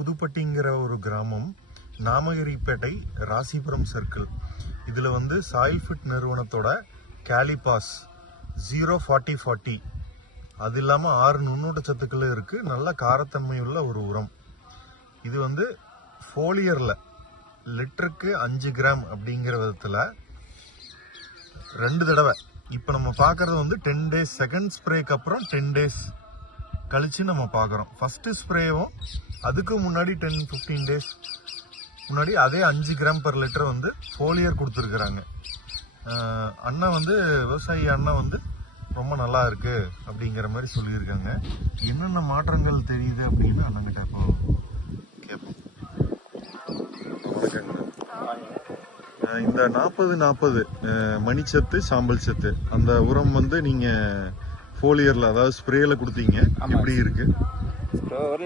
புதுப்பட்டிங்கிற ஒரு கிராமம், நாமகிரிப்பேட்டை, ராசிபுரம் சர்க்கிள். இதில் வந்து சாயில் ஃபிட் நிறுவனத்தோட கேலிபாஸ் 0-40-40, அது இல்லாமல் 6 நுண்ணூட்ட சத்துக்கள் இருக்குது. நல்ல காரத்தன்மை உள்ள ஒரு உரம். இது வந்து ஃபோலியரில் லிட்டருக்கு 5 கிராம் அப்படிங்கிற விதத்தில் 2 தடவை. இப்போ நம்ம பார்க்குறது வந்து 10 டேஸ், செகண்ட் ஸ்ப்ரேக்கு அப்புறம் 10 டேஸ் கழிச்சு நம்ம பார்க்குறோம். ஃபஸ்ட்டு ஸ்ப்ரேவும் அதுக்கு முன்னாடி 10-15 டேஸ் முன்னாடி அதே 5 கிராம் per லிட்டர் வந்து ஃபோலியர் கொடுத்துருக்குறாங்க. அண்ணன் வந்து விவசாயி அண்ணன் வந்து ரொம்ப நல்லா இருக்கு அப்படிங்கிற மாதிரி சொல்லியிருக்காங்க. என்னென்ன மாற்றங்கள் தெரியுது அப்படின்னு அண்ணங்கிட்ட இப்போ கேட்போம். இந்த 40-40 மணிச்சத்து, சாம்பல் சத்து அந்த உரம் வந்து நீங்க ஃபோலியர்ல அதாவது ஸ்ப்ரேல கொடுத்தீங்க, எப்படி இருக்கு?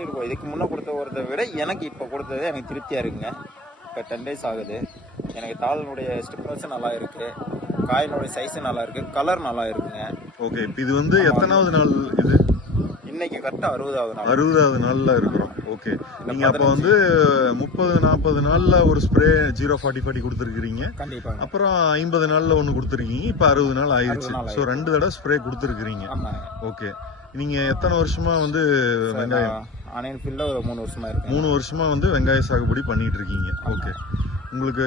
இருக்கும். இதுக்கு முன்னே கொடுத்த ஒருத்தை விட எனக்கு இப்போ கொடுத்தது எனக்கு திருப்தியாக இருக்குங்க. இப்போ 10 டேஸ் ஆகுது. எனக்கு தாளினுடைய ஸ்டிப்னஸும் நல்லா இருக்கு, காயினுடைய சைஸும் நல்லா இருக்கு, கலர் நல்லா இருக்குங்க. ஓகே, இப்போ இது வந்து எத்தனாவது நாள்? இது இன்னைக்கு கரெக்டாக 60வது நாள். 60வது நாள்ல இருக்கிறோம். ஓகே, நீங்க அப்போ வந்து 30-40 நாள்ல ஒரு ஸ்ப்ரே 0-40-40 கொடுத்துருக்கீங்க. கண்டிப்பா. அப்புறம் 50 நாள்ல ஒன்று கொடுத்துருக்கீங்க. இப்போ 60 நாள் ஆயிடுச்சு. ஸோ 2 தடவை ஸ்ப்ரே கொடுத்துருக்கீங்க. ஓகே, நீங்க எத்தனை வருஷமா வந்து வெங்காயம் ஆனியன் ஃபீல்ட்ல ஒரு 3 வருஷமா இருக்கு. 3 வருஷமா வந்து வெங்காய சாகுபடி பண்ணிட்டு இருக்கீங்க. ஓகே, உங்களுக்கு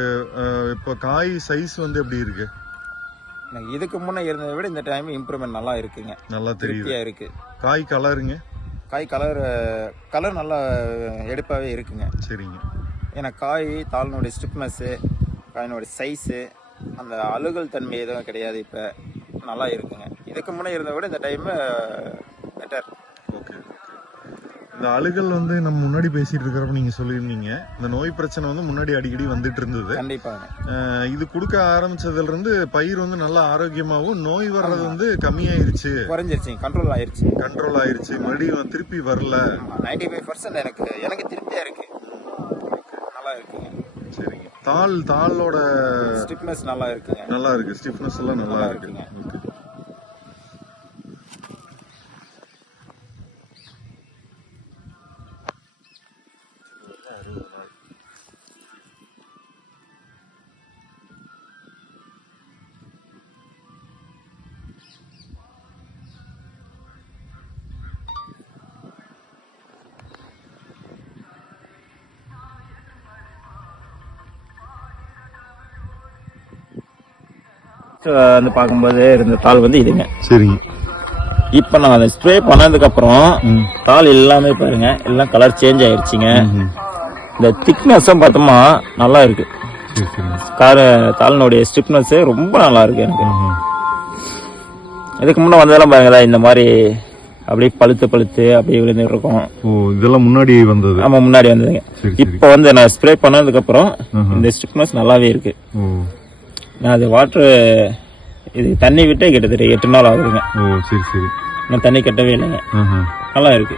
இப்போ காய் சைஸ் வந்து எப்படி இருக்கு? எனக்கு இதுக்கு முன்னே இருந்ததை விட இந்த டைம் இம்ப்ரூவ்மெண்ட் நல்லா இருக்குங்க. நல்லா தெரியுது இருக்கு. காய் கலருங்க? காய் கலர் நல்லா எடுப்பாவே இருக்குங்க. சரிங்க. ஏன்னா காய் தாளினுடைய ஸ்டிப்னஸ்ஸு, காயினுடைய சைஸு, அந்த அழுகல் தன்மை எதுவும் கிடையாது. இப்போ நல்லா இருக்குங்க. இதுக்கு முன்னே இருந்ததை விட இந்த டைம் பெட்டர். ஓகே, இந்த அழுகல் வந்து நம்ம முன்னாடி பேசிட்டு இருக்கிறப்ப நீங்க சொல்லியிருந்தீங்க இந்த நோய் பிரச்சனை வந்து முன்னாடி அடிக்கடி வந்துட்டு இருந்தது. கண்டிப்பாங்க. இது கொடுக்க ஆரம்பிச்சதுல இருந்து பயிர் வந்து நல்லா ஆரோக்கியமாகவும் நோய் வர்றது வந்து கம்மியாயிருச்சு, குறைஞ்சிருச்சு, கண்ட்ரோல் ஆயிருச்சு. மறுபடியும் திருப்பி வரல. 95% எனக்கு திருப்தியா இருக்கு. நல்லா இருக்குங்க. சரிங்க. தாளோட ஸ்டிஃப்னஸ் நல்லா இருக்குங்க. நல்லா இருக்கு, ஸ்டிஃப்னஸ் எல்லாம் நல்லா இருக்குங்க. ஓகே. வந்து பார்க்கும்போது இருந்த தாள் வந்து இதுங்க. சரிங்க. இப்ப நான் அதை ஸ்ப்ரே பண்ணதுக்கு அப்புறம் தாள் எல்லாமே பாருங்க, எல்லாம் கலர் சேஞ்ச் ஆயிருச்சுங்க. இந்த திக்னஸும் பார்த்தோமா நல்லா இருக்கு. தாளினுடைய ஸ்டிப்னஸ் ரொம்ப நல்லா இருக்கு எனக்கு. இதுக்கு முன்னே வந்ததெல்லாம் பாருங்களேன், இந்த மாதிரி அப்படியே பழுத்து அப்படியே விழுந்துட்டு இருக்கும். இதெல்லாம் முன்னாடி வந்தது? ஆமா, முன்னாடி வந்ததுங்க. இப்ப வந்து நான் ஸ்ப்ரே பண்ணதுக்கு அப்புறம் இந்த ஸ்டிப்னஸ் நல்லாவே இருக்கு. நான் அது இது தண்ணி விட்டே கிட்டத்தட்ட 8 நாள் ஆகுதுங்க. சரி. நான் தண்ணி கட்டவே இல்லைங்க. நல்லா இருக்கு.